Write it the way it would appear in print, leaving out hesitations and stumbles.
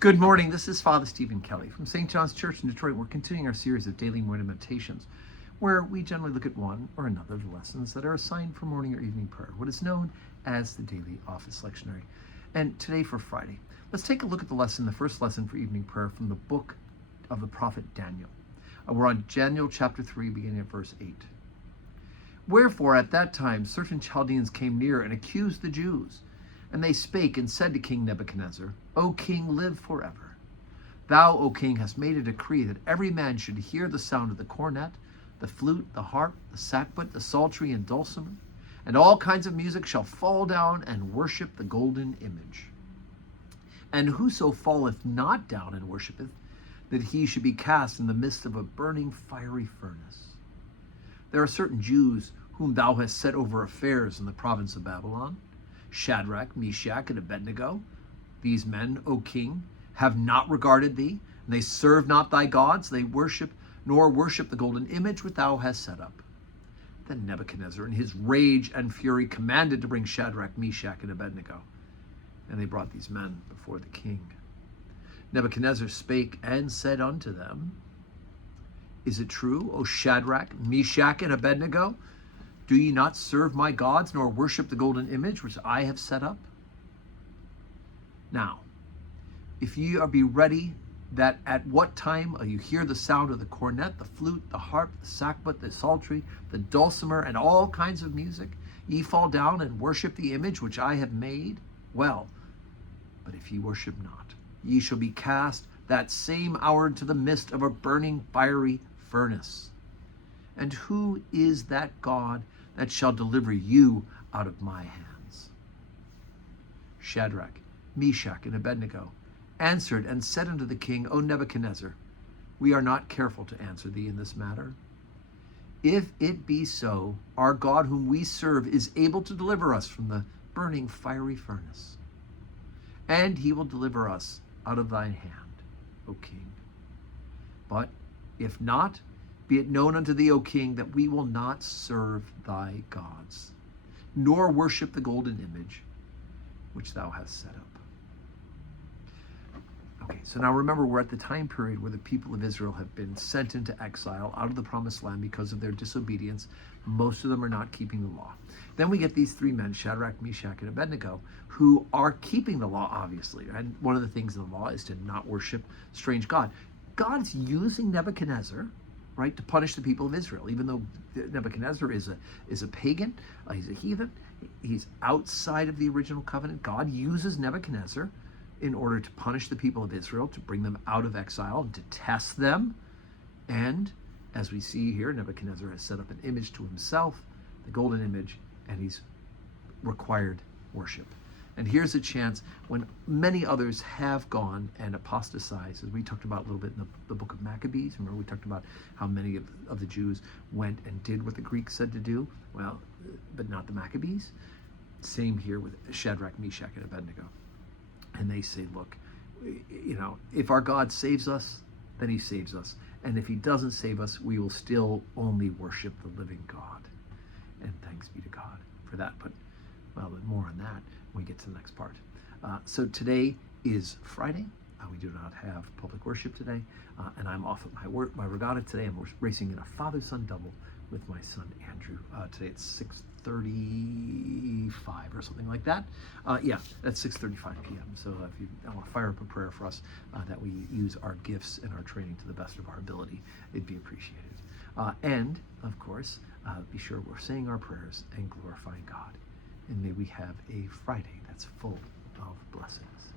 Good morning. This is Father Stephen Kelly from St. John's Church in Detroit. We're continuing our series of daily morning meditations, where we generally look at one or another of the lessons that are assigned for morning or evening prayer, what is known as the daily office lectionary. And today for Friday, let's take a look at the first lesson for evening prayer from the book of the prophet Daniel. We're on Daniel chapter 3, beginning at verse 8. Wherefore at that time certain Chaldeans came near and accused the Jews. And they spake and said to King Nebuchadnezzar, O king, live forever. Thou, O king, hast made a decree that every man should hear the sound of the cornet, the flute, the harp, the sackbut, the psaltery, and dulcimer, and all kinds of music shall fall down and worship the golden image. And whoso falleth not down and worshipeth, that he should be cast in the midst of a burning fiery furnace. There are certain Jews whom thou hast set over affairs in the province of Babylon, Shadrach, Meshach, and Abednego. These men, O king, have not regarded thee, and they serve not thy gods, nor worship the golden image which thou hast set up. Then Nebuchadnezzar, in his rage and fury, commanded to bring Shadrach, Meshach, and Abednego. And they brought these men before the king. Nebuchadnezzar spake and said unto them, Is it true, O Shadrach, Meshach, and Abednego? Do ye not serve my gods, nor worship the golden image which I have set up? Now, if ye are be ready, that at what time you hear the sound of the cornet, the flute, the harp, the sackbut, the psaltery, the dulcimer, and all kinds of music, ye fall down and worship the image which I have made, well, but if ye worship not, ye shall be cast that same hour into the midst of a burning fiery furnace. And who is that God that shall deliver you out of my hands? Shadrach, Meshach, and Abednego answered and said unto the king, O Nebuchadnezzar, we are not careful to answer thee in this matter. If it be so, our God whom we serve is able to deliver us from the burning fiery furnace, and he will deliver us out of thine hand, O king. But if not, be it known unto thee, O king, that we will not serve thy gods, nor worship the golden image which thou hast set up. Okay, so now remember, we're at the time period where the people of Israel have been sent into exile out of the promised land because of their disobedience. Most of them are not keeping the law. Then we get these three men, Shadrach, Meshach, and Abednego, who are keeping the law, obviously. And one of the things in the law is to not worship strange God. God's using Nebuchadnezzar, right, to punish the people of Israel, even though Nebuchadnezzar is a pagan, he's a heathen, he's outside of the original covenant. God uses Nebuchadnezzar in order to punish the people of Israel, to bring them out of exile, and to test them. And as we see here, Nebuchadnezzar has set up an image to himself, the golden image, and he's required worship. And here's a chance when many others have gone and apostatized, as we talked about a little bit in the book of Maccabees. Remember, we talked about how many of the Jews went and did what the Greeks said to do, well, but not the Maccabees. Same here with Shadrach, Meshach, and Abednego. And they say, look, if our God saves us, then he saves us. And if he doesn't save us, we will still only worship the living God. And thanks be to God for that. But, well, more on that when we get to the next part. So today is Friday. We do not have public worship today. And I'm off at my regatta today. I'm racing in a father-son double with my son Andrew. Today it's 6:35 or something like that. That's 6:35 p.m. So if you want to fire up a prayer for us, that we use our gifts and our training to the best of our ability, it'd be appreciated. And of course, be sure we're saying our prayers and glorifying God. And may we have a Friday that's full of blessings.